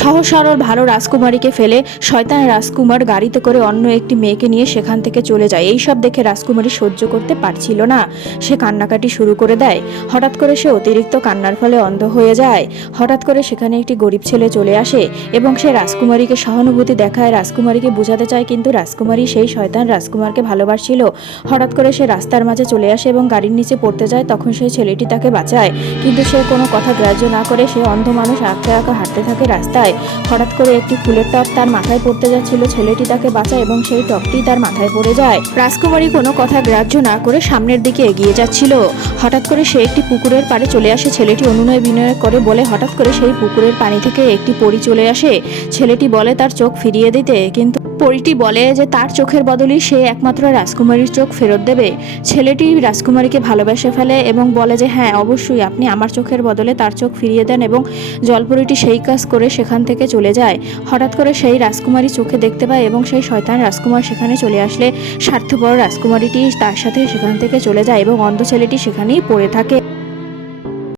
সহজ সরল ভালো রাজকুমারীকে ফেলে শয়তান রাজকুমার গাড়িতে করে অন্য একটি মেয়েকে নিয়ে সেখান থেকে চলে যায়। এইসব দেখে রাজকুমারী সহ্য করতে পারছিল না, সে কান্নাকাটি শুরু করে দেয়। হঠাৎ করে সে অতিরিক্ত কান্নার ফলে অন্ধ হয়ে যায়। হঠাৎ করে সেখানে একটি গরিব ছেলে চলে আসে এবং সে রাজকুমারীকে সহানুভূতি দেখায়, রাজকুমারীকে বোঝাতে চায়, কিন্তু রাজকুমারী সেই শয়তান রাজকুমারকে ভালোবাসছিল। হঠাৎ করে সে রাস্তার মাঝে চলে আসে এবং গাড়ির নিচে পড়তে যায়। তখন সেই ছেলেটি তাকে বাঁচায়, কিন্তু সে কোনো কথা গ্রাহ্য না করে সে অন্ধ মানুষ আঁকতে আঁকা হাঁটতে থাকে রাস্তায়। হঠাৎ করে একটি ফুলের টব তার মাথায় পড়তে যাচ্ছিল, ছেলেটি তাকে বাঁচায় এবং সেই টবটি তার মাথায় পড়ে যায়। রাজকুমারী কোনো কথা গ্রাহ্য না করে সামনের দিকে এগিয়ে যাচ্ছিল। হঠাৎ করে সে একটি পুকুরের পাড়ে চলে আসে। ছেলেটি অনুনয় বিনয় করে বলে, হঠাৎ করে সেই পুকুরের পানি থেকে একটি পরী চলে আসে। ছেলেটি বলে তার চোখ ফিরিয়ে দিতে, কিন্তু পরীটি বলে যে তার চোখের বদলেই সে একমাত্র রাজকুমারীর চোখ ফেরত দেবে। ছেলেটি রাজকুমারীকে ভালোবেসে ফেলে এবং বলে যে হ্যাঁ, অবশ্যই আপনি আমার চোখের বদলে তার চোখ ফিরিয়ে দেন, এবং জলপরীটি সেই কাজ করে সেখান থেকে চলে যায়। হঠাৎ করে সেই রাজকুমারী চোখে দেখতে পায় এবং সেই শয়তান রাজকুমার সেখানে চলে আসলে স্বার্থপর রাজকুমারীটি তার সাথে সেখান থেকে চলে যায় এবং অন্ধ ছেলেটি সেখানেই পড়ে থাকে।